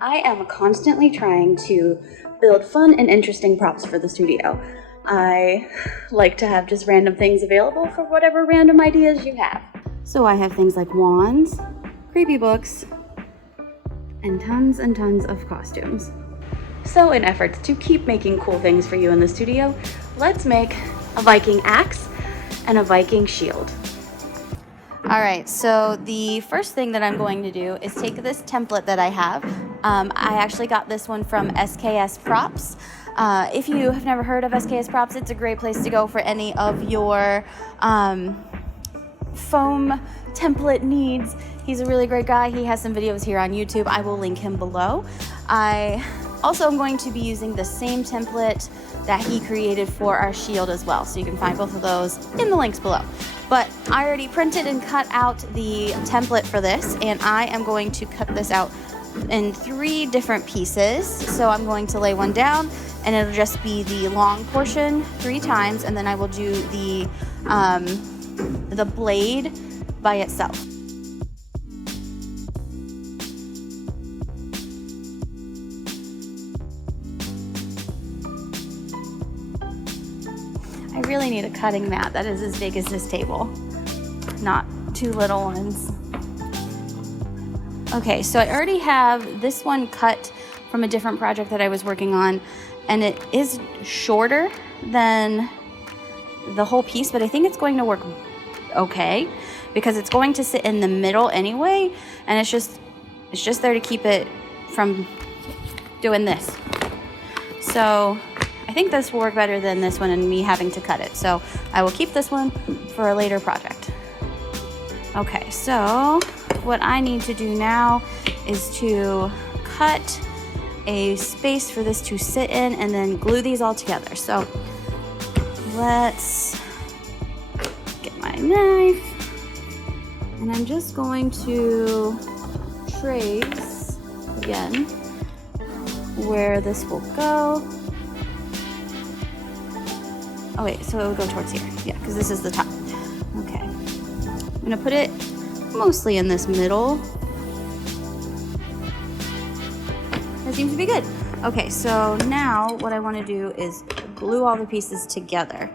I am constantly trying to build fun and interesting props for the studio. I like to have just random things available for whatever random ideas you have. So I have things like wands, creepy books, and tons of costumes. So in efforts to keep making cool things for you in the studio, let's make a Viking axe and a Viking shield. All right, so the first thing that I'm going to do is take this template that I have. I actually got this one from SKS Props. If you have never heard of SKS Props, it's a great place to go for any of your foam template needs. He's a really great guy. He has some videos here on YouTube. I will link him below. I also am going to be using the same template that he created for our shield as well. So you can find both of those in the links below. But I already printed and cut out the template for this, and I am going to cut this out in 3 different pieces. So I'm going to lay one down, and it'll just be the long portion 3 times, and then I will do the blade by itself. I really need a cutting mat that is as big as this table, not 2 little ones. Okay, so I already have this one cut from a different project that I was working on, and it is shorter than the whole piece, but I think it's going to work okay because it's going to sit in the middle anyway, and it's just there to keep it from doing this. So I think this will work better than this one and me having to cut it. So I will keep this one for a later project. Okay, so what I need to do now is to cut a space for this to sit in and then glue these all together. So let's get my knife, and I'm just going to trace again where this will go. Oh wait, so it would go towards here. Yeah, because this is the top. Okay. I'm gonna put it mostly in this middle. That seems to be good. Okay, so now what I want to do is glue all the pieces together.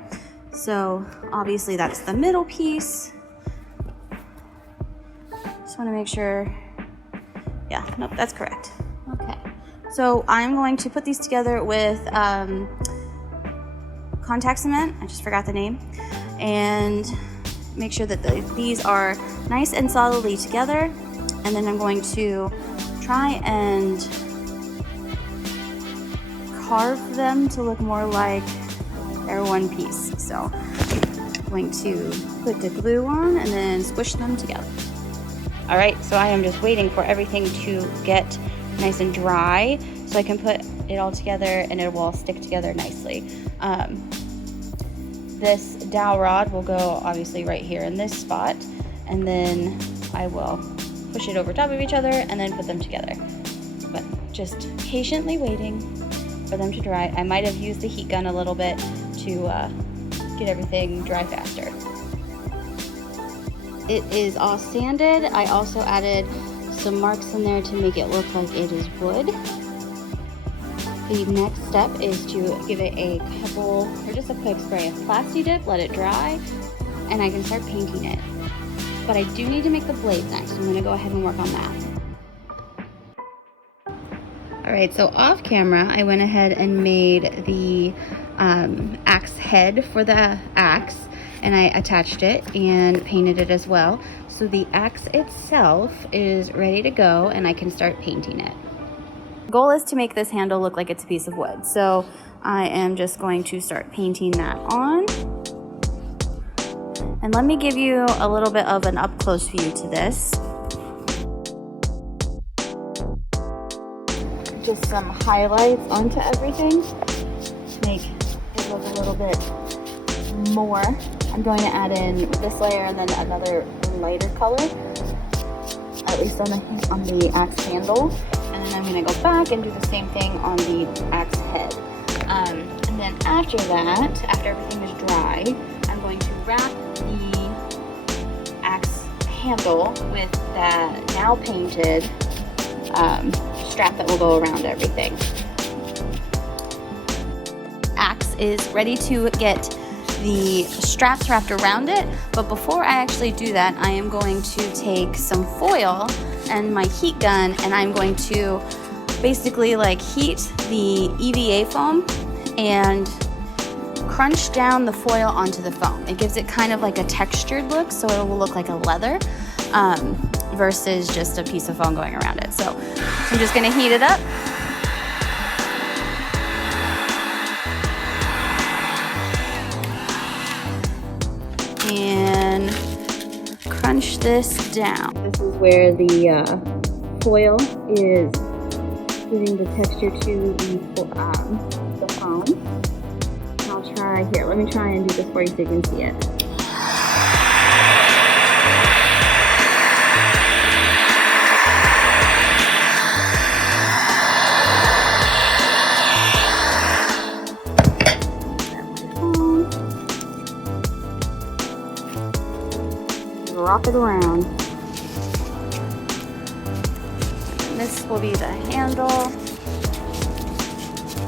So obviously that's the middle piece. Just want to make sure. Yeah, nope, that's correct. Okay. So I'm going to put these together with contact cement, I just forgot the name, and make sure that these are nice and solidly together, and then I'm going to try and carve them to look more like they're one piece. So I'm going to put the glue on and then squish them together. All right, so I am just waiting for everything to get nice and dry so I can put it all together and it will all stick together nicely. This dowel rod will go obviously right here in this spot, and then I will push it over top of each other and then put them together. But just patiently waiting for them to dry. I might have used the heat gun a little bit to get everything dry faster. It is all sanded. I also added some marks in there to make it look like it is wood. The next step is to give it a couple, or just a quick spray of Plasti Dip, let it dry, and I can start painting it. But I do need to make the blade next, so I'm going to go ahead and work on that. Alright, so off camera, I went ahead and made the axe head for the axe, and I attached it and painted it as well. So the axe itself is ready to go, and I can start painting it. The goal is to make this handle look like it's a piece of wood. So I am just going to start painting that on. And let me give you a little bit of an up-close view to this. Just some highlights onto everything to make it look a little bit more. I'm going to add in this layer and then another lighter color, at least on the axe handle. And then I'm going to go back and do the same thing on the axe head. And then after that, after everything is dry, I'm going to wrap the axe handle with that now painted strap that will go around everything. Axe is ready to get the straps wrapped around it, but before I actually do that, I am going to take some foil and my heat gun, and I'm going to basically like heat the EVA foam and crunch down the foil onto the foam. It gives it kind of like a textured look, so it will look like a leather versus just a piece of foam going around it. So I'm just gonna heat it up. And crunch this down. This is where the foil is giving the texture to the foam. I'll try here. Let me try and do this for you so you can see it. Wrap it around. This will be the handle,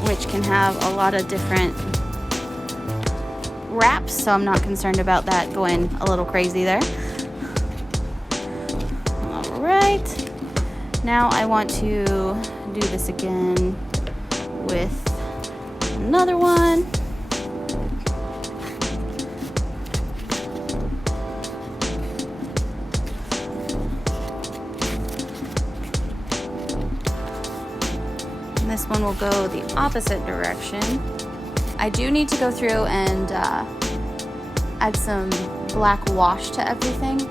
which can have a lot of different wraps, so I'm not concerned about that going a little crazy there. All right, now I want to do this again with another one. This one will go the opposite direction. I do need to go through and add some black wash to everything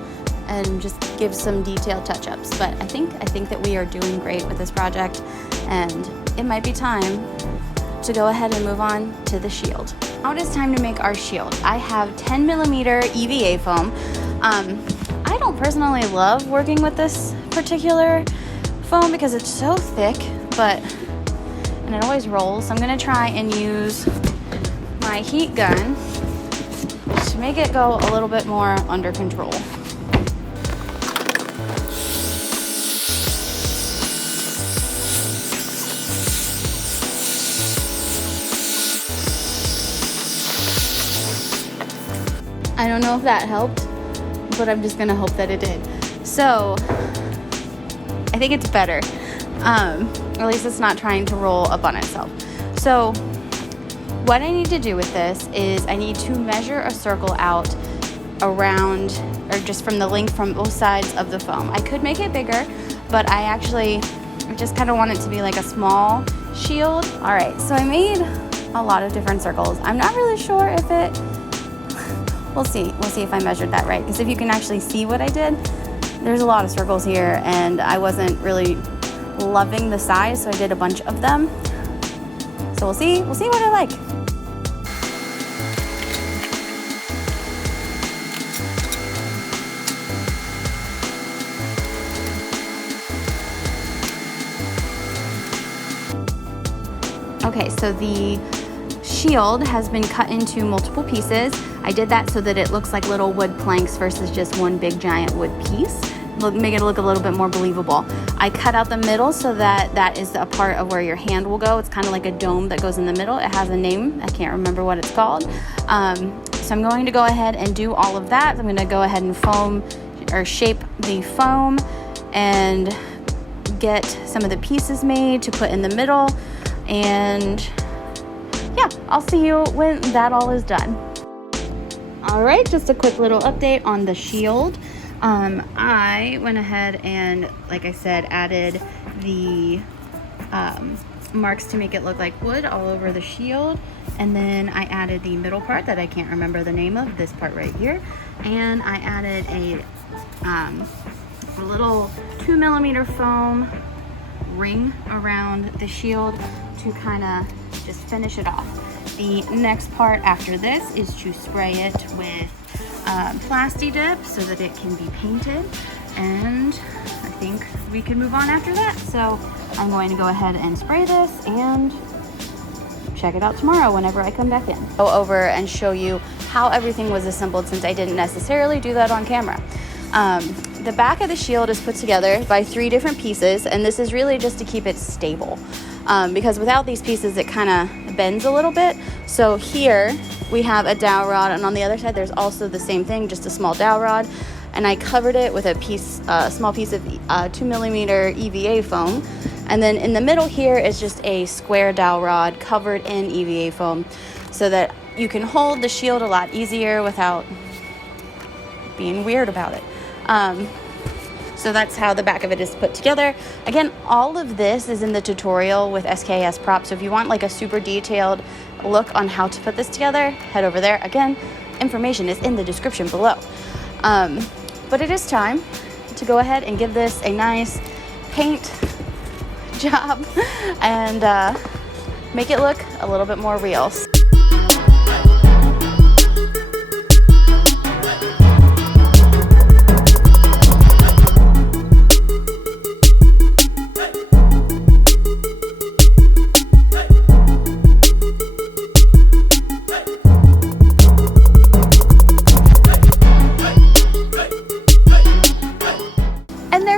and just give some detailed touch-ups. But I think that we are doing great with this project, and it might be time to go ahead and move on to the shield. Now it is time to make our shield. I have 10mm EVA foam. I don't personally love working with this particular foam because it's so thick, and it always rolls. So I'm gonna try and use my heat gun to make it go a little bit more under control. I don't know if that helped, but I'm just gonna hope that it did. So I think it's better. Or at least it's not trying to roll up on itself. So what I need to do with this is I need to measure a circle out around, or just from the length from both sides of the foam. I could make it bigger, but I just kind of want it to be like a small shield. All right, so I made a lot of different circles. I'm not really sure if it, we'll see if I measured that right. Because if you can actually see what I did, there's a lot of circles here, and I wasn't really loving the size, so I did a bunch of them. So we'll see what I like. Okay, so the shield has been cut into multiple pieces. I did that so that it looks like little wood planks versus just one big giant wood piece. Make it look a little bit more believable. I cut out the middle so that is a part of where your hand will go. It's kind of like a dome that goes in the middle. It has a name. I can't remember what it's called. So I'm going to go ahead and do all of that. I'm going to go ahead and shape the foam and get some of the pieces made to put in the middle. And yeah, I'll see you when that all is done. All right, just a quick little update on the shield. I went ahead and, like I said, added the marks to make it look like wood all over the shield. And then I added the middle part that I can't remember the name of, this part right here. And I added a little 2mm foam ring around the shield to kind of just finish it off. The next part after this is to spray it with Plasti Dip so that it can be painted, and I think we can move on after that. So I'm going to go ahead and spray this and check it out tomorrow whenever I come back in. Go over and show you how everything was assembled, since I didn't necessarily do that on camera. the back of the shield is put together by 3 different pieces, and this is really just to keep it stable. Because without these pieces, it kind of bends a little bit. So here we have a dowel rod, and on the other side, there's also the same thing, just a small dowel rod. And I covered it with a small piece of 2mm EVA foam. And then in the middle here is just a square dowel rod covered in EVA foam, so that you can hold the shield a lot easier without being weird about it. So that's how the back of it is put together. Again, all of this is in the tutorial with SKS Props. So if you want like a super detailed look on how to put this together, head over there. Again, information is in the description below. But it is time to go ahead and give this a nice paint job and make it look a little bit more real.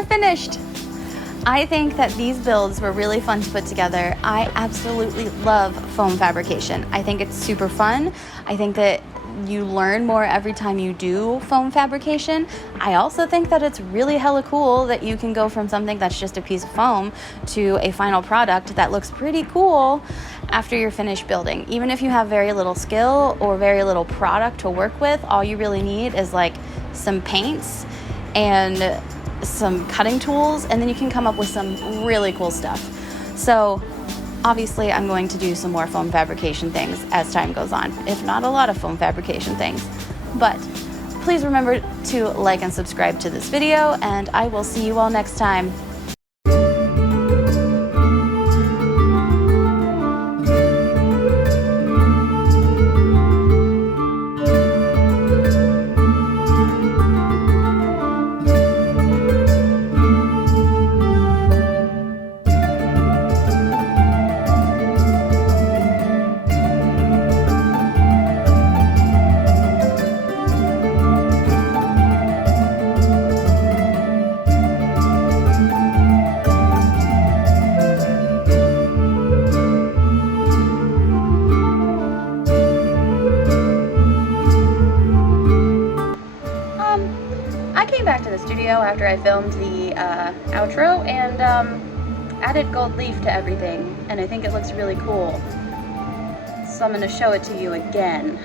Finished. I think that these builds were really fun to put together. I absolutely love foam fabrication. I think it's super fun. I think that you learn more every time you do foam fabrication. I also think that it's really hella cool that you can go from something that's just a piece of foam to a final product that looks pretty cool after you're finished building. Even if you have very little skill or very little product to work with, all you really need is like some paints and some cutting tools, and then you can come up with some really cool stuff. So obviously I'm going to do some more foam fabrication things as time goes on, if not a lot of foam fabrication things. But please remember to like and subscribe to this video, and I will see you all next time. Back to the studio after I filmed the outro and added gold leaf to everything, and I think it looks really cool, so I'm going to show it to you again.